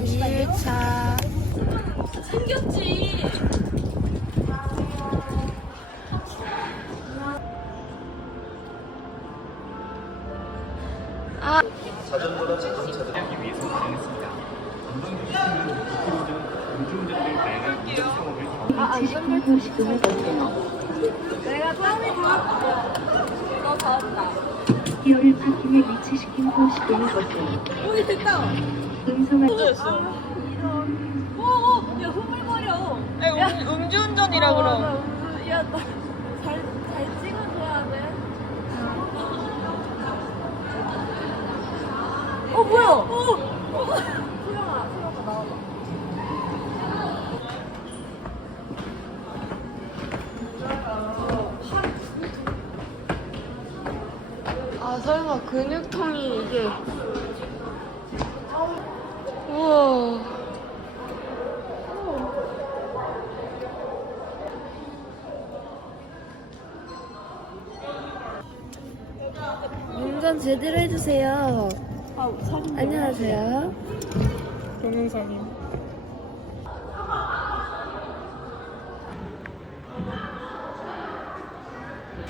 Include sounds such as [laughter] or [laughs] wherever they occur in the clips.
2일차 생겼지 아. 자전거나 자동차 등하기 위해서 마련했습니다. 운전자들의 다양한 운전성업을 아, 이걸로 지금 해볼게요. 내가 땀이 다. 너 더웠다. 기어를 파킹에 위치시킨 후 시동을 거세요. 오이 됐다. 음성을 오, 오, 야 흐물거려. 음, 음주운전이라 그럼. 야, 나 잘, 잘 찍어줘야 돼. 어, 뭐야? 어, 소영아, 소영아, 나와봐. 아 설마 근육통이 이게. 우와. 운전 제대로 해주세요. 아, 사진 안녕하세요. 동영상임.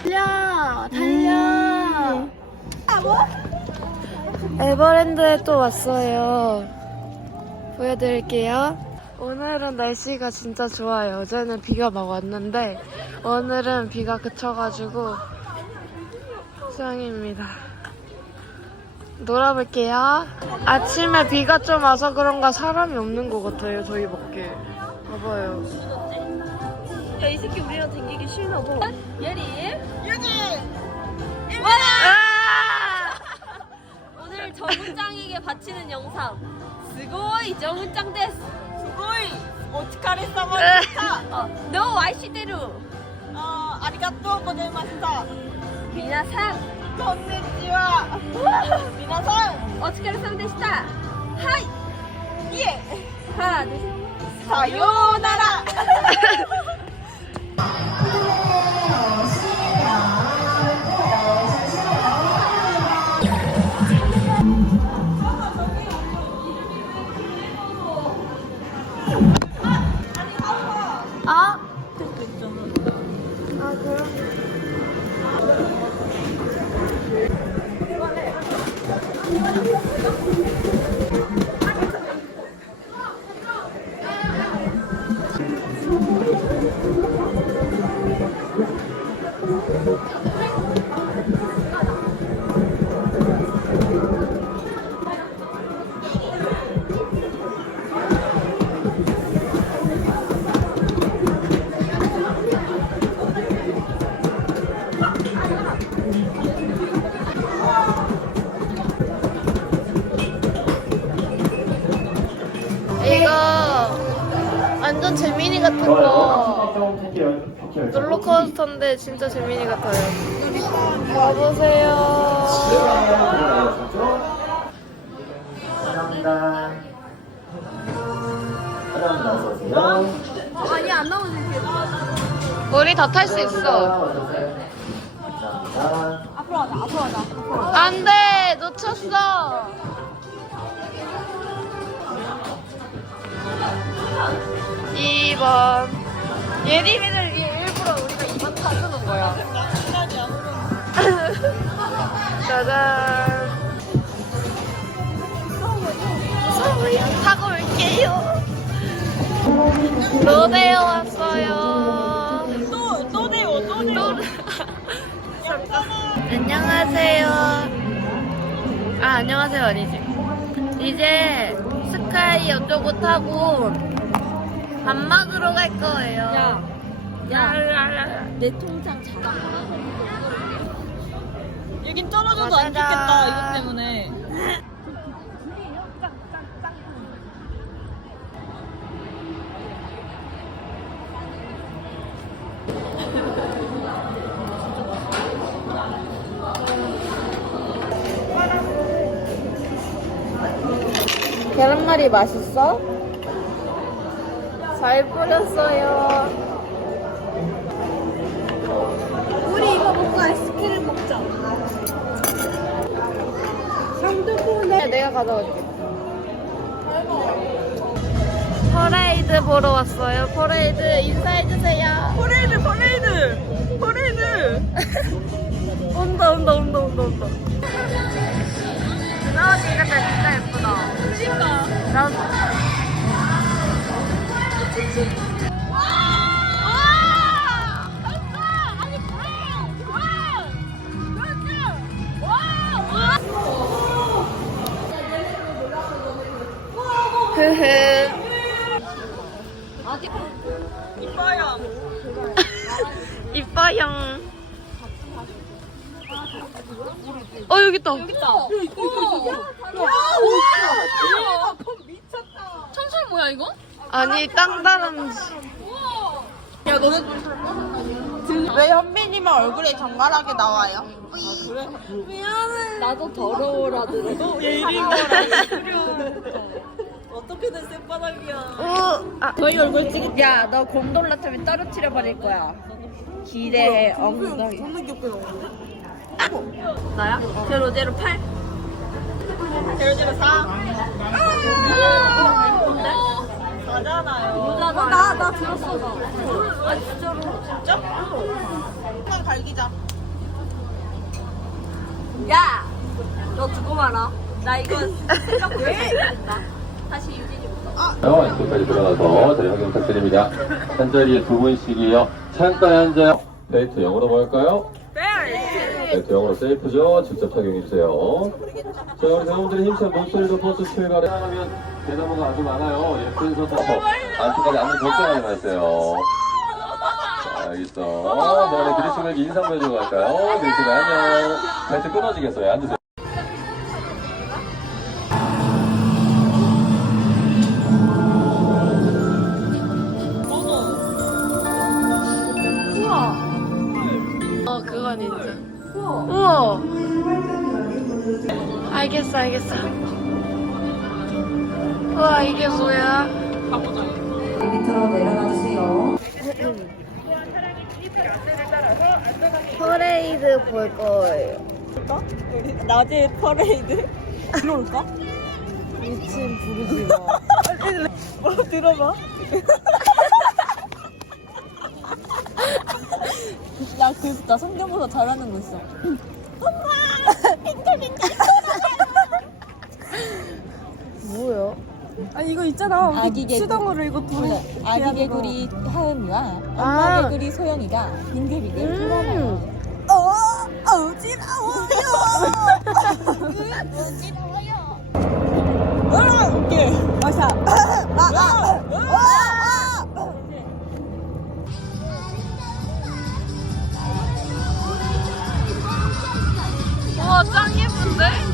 달려. 달려 에버랜드에 또 왔어요. 보여드릴게요. 오늘은 날씨가 진짜 좋아요. 어제는 비가 막 왔는데 오늘은 비가 그쳐가지고 수영입니다. 놀아볼게요. 아침에 비가 좀 와서 그런가 사람이 없는 것 같아요 저희 밖에. 봐봐요. 야, 이 새끼 우리랑 댕기기 싫나 봐. 예리. 훈장에게 바치는 영상. 스고이 정훈장 데스. 스고이! 오츠카레 사마데시타! 어, 너 와이시대로. 아, 아리가또 고자이마시타! 미나상. 건니치와! 미나상! 어츠카레 사무데시타. 하이. 예! 하나, 둘, 셋. 사요나라! [laughs] 아? 아 그럼 완전 재민이 같은 거 롤러코스터인데 진짜 재민이 같아요 가보세요 감사합니다. 사랑합니다. 어서오세요. 아니, 안 이렇게. 우리 다 탈 수 있어. 감사합니다. 앞으로 가자, 앞으로 가자. 앞으로 가자. 안돼 놓쳤어 이번 예림이를 위해 일부러 우리가 2번 타주는 거야 [laughs] 짜잔 무서워요 타고 올게요 로데오 왔어요 또, 또 돼요, 또 돼요. 안녕하세요. 아, 안녕하세요. 아니지. 이제 스카이 어쩌고 타고 밥 먹으러 갈 거예요. 야, 야, 내 통장 자랑. 여긴 떨어져도 안. 좋겠다, 이것 때문에. 계란말이 맛있어? 잘 뿌렸어요. 우리 이거 먹고 아이스크림 먹자. 내가 가져갈게. 퍼레이드 보러 왔어요. 퍼레이드 인사해주세요. 퍼레이드 퍼레이드 퍼레이드. [laughs] 온다, 온다, 온다, 온다, 온다. 나은이 이거 진짜 예쁘다. 나도. 흐흐. 이뻐요. [laughs] 이뻐요. 어, 여기 있다. 여기 있다. 천설 뭐야 이거? 아니, 땅다람쥐. 왜 현빈이만 얼굴에 정갈하게 나와요? 나도 더러워라 들어. 얘 이린 거라. 어떻게든 쌔바닥이야. 오, 아, 저희 얼굴 찍. 야, 너 곰돌라 타면 떨어뜨려 버릴 거야. 기대해 엉덩이. 존나 귀엽게 나오는데? 나야? 제로 제로 8. 제로 제로 4. 가잖아요. 나, 나 들었어, 나. 아, 진짜로. 진짜? 한번 갈기자. 야! 너 두고 말아. 나 이거 생각 못했다. 다시 유진이부터. 이쪽까지 들어가서 자리 확인 부탁드립니다. 한 자리에 두 분씩이요. 창가에 앉아요. 데이트 영어로 뭐 할까요? 데이트 영어로 세이프죠. 직접 착용해주세요. 자, 우리 대원들의 힘찬 목소리도 버스 하면 대나무가 아주 많아요. 예쁜 서서 안쪽까지 아무 걱정하지 마세요. 있어. 네, 드리스에게 인사 한번 해주고 갈까요? 드리스가 안녕. 데이트 끊어지겠어요. 앉으세요. 어, 그건 인정. 우와. 알겠어, 알겠어. 우와, 이게 뭐야? 밑으로 내려가 주세요. 퍼레이드 볼 거예요. 낮에 퍼레이드? 들어올까? 미친 부르지 마. 뭐 들어봐. 나 그, 나 성경보다 잘하는 거 있어. 뭐야? 아 이거 있잖아. 우리 아기 개구리. 수동으로 이거 불. 아기 개구리 하은이와 엄마 아. 개구리 소영이가 빙글빙글 음. 어, 어지러워요. [laughs] 아, 웃겨. 마샤. 아, 아, 아. 우와, 짱 예쁜데?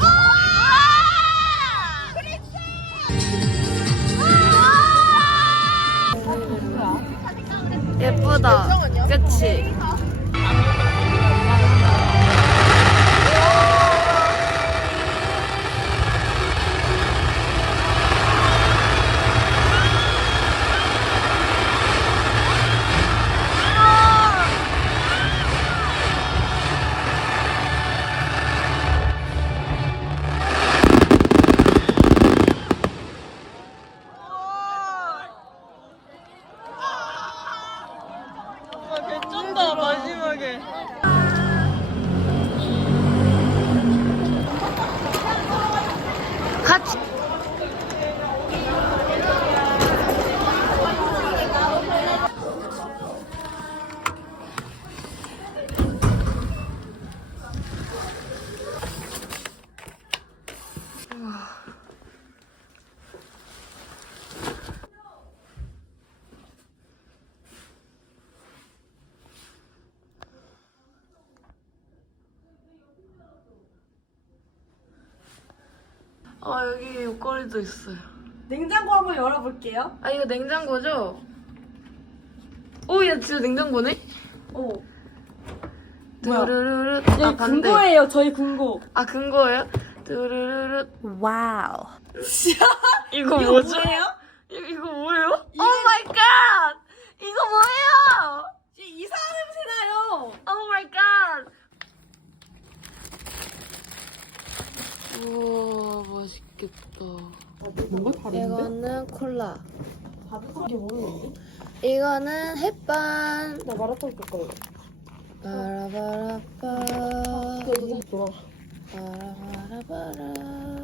아 여기 옷걸이도 있어요. 냉장고 한번 열어볼게요. 아 이거 냉장고죠? 오, 얘 진짜 냉장고네? 오. 뚜루루루. 여기 아 반대. 금고예요, 저희 금고. 아 근거예요? 뚜루루루. 와우 [laughs] 이거 뭐죠? 이거, 이거 뭐예요? 오 마이 갓! 이거 뭐예요? 이상한 냄새 나요. 오 마이 갓! 우와. 맛있겠다. 뭔가 다른데? 이거는 콜라. 이거는 햇반. 나 마라탕 볶음. 바라바라바. 이거 돌아. 바라바라바라.